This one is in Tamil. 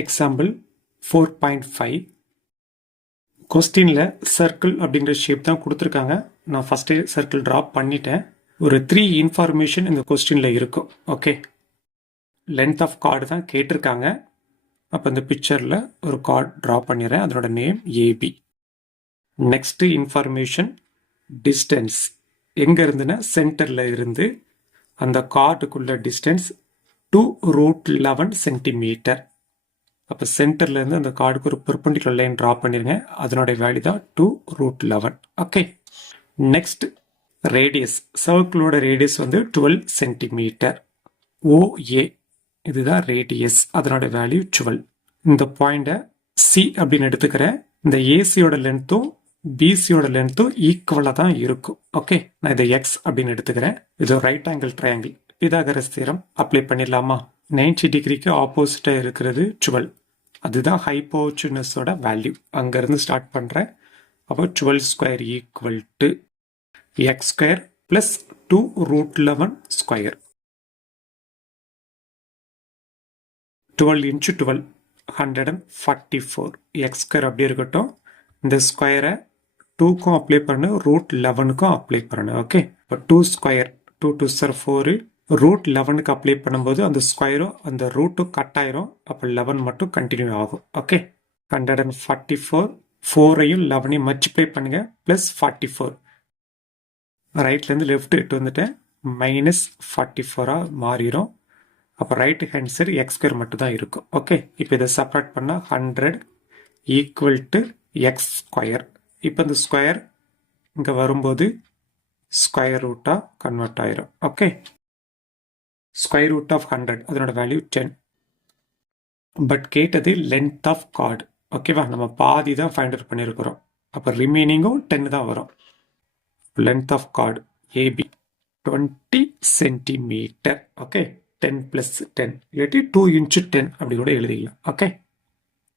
எக்ஸாம்பிள் 4.5 கொஸ்டினில் சர்க்கிள் அப்படிங்கிற ஷேப் தான் கொடுத்துருக்காங்க. நான் ஃபஸ்ட்டே சர்க்கிள் ட்ரா பண்ணிட்டேன். ஒரு 3 இன்ஃபர்மேஷன் இந்த கொஸ்டினில் இருக்கும். ஓகே, லென்த் ஆஃப் கார்டு தான் கேட்டிருக்காங்க. அப்போ இந்த பிக்சரில் ஒரு கார்டு ட்ரா பண்ணிடுறேன். அதனோட name AB. Next information distance. எங்கே இருந்துன்னா சென்டரில் இருந்து அந்த கார்டுக்குள்ள டிஸ்டன்ஸ் 2√11 சென்டிமீட்டர். அப்போ சென்டர்லேருந்து அந்த கார்டுக்கு ஒரு பெர்பெண்டிகுலர் லைன் ட்ரா பண்ணிருங்க. அதனுடைய வேல்யூ தான் 2√11. Okay, next radius. சர்க்கிளோட ரேடியஸ் வந்து 12 சென்டிமீட்டர். ஓஏ இதுதான் ரேடியஸ், அதனோட வேல்யூ 12. இந்த பாயிண்டை சி அப்படின்னு எடுத்துக்கிறேன். இந்த ஏசியோட லென்த்தும் பிசியோட லென்த்தும் ஈக்குவலாக தான் இருக்கும். ஓகே, நான் இதை எக்ஸ் அப்படின்னு எடுத்துக்கிறேன். இது right angle triangle. Pythagoras theorem apply பண்ணிடலாமா? 90 டிகிரிக்கு ஆப்போசிட்டாக இருக்கிறது 12. அதுதான் ஹைப்போடெனஸோட வேல்யூ. அங்கேருந்து ஸ்டார்ட் பண்ணுறேன். அப்போ 12 square equal to X square plus 2√11 square. 12 inch 12 144. X square அப்படியே இருக்கட்டும். இந்த ஸ்கொயரை 2க்கும் அப்ளை பண்ணு, √11க்கும் அப்ளை பண்ணு. ஓகே, இப்போ 2 ஸ்கொயர் 2 2 சார் 4. √11க்கு அப்ளை பண்ணும்போது அந்த ஸ்கொயரும் அந்த ரூட்டும் கட் ஆயிரும். அப்போ 11 மட்டும் கண்டினியூ ஆகும். ஓகே, 144. 4ஐயும் 11ஐயும் மல்டிப்ளை பண்ணுங்க, ப்ளஸ் 44. ரைட்லேருந்து லெஃப்ட் இட்டு வந்துட்டேன். -44 மாறிடும். அப்போ right hand side X square மட்டும் தான் இருக்கும். ஓகே, இப்போ இதை செப்பரேட் பண்ணால் 100 ஈக்குவல் டு எக்ஸ் ஸ்கொயர். இப்போ இந்த ஸ்கொயர் இங்கே வரும்போது ஸ்கொயர் ரூட்டாக கன்வெர்ட் ஆயிரும். ஓகே, ஸ்கொயர் ரூட் ஆஃப் 100 அதனோட வேல்யூ 10. பட் கேட்டது லென்த் ஆஃப் கார்டு. ஓகேவா, நம்ம பாதி தான் ஃபைண்ட் அவுட் பண்ணியிருக்கிறோம். அப்போ ரிமைனிங்கும் 10 தான் வரும். Length of card AB 20 centimetre. Okay, 10 + 10 இல்லாட்டி 2 × 10 அப்படி கூட எழுதிக்கலாம். ஓகே.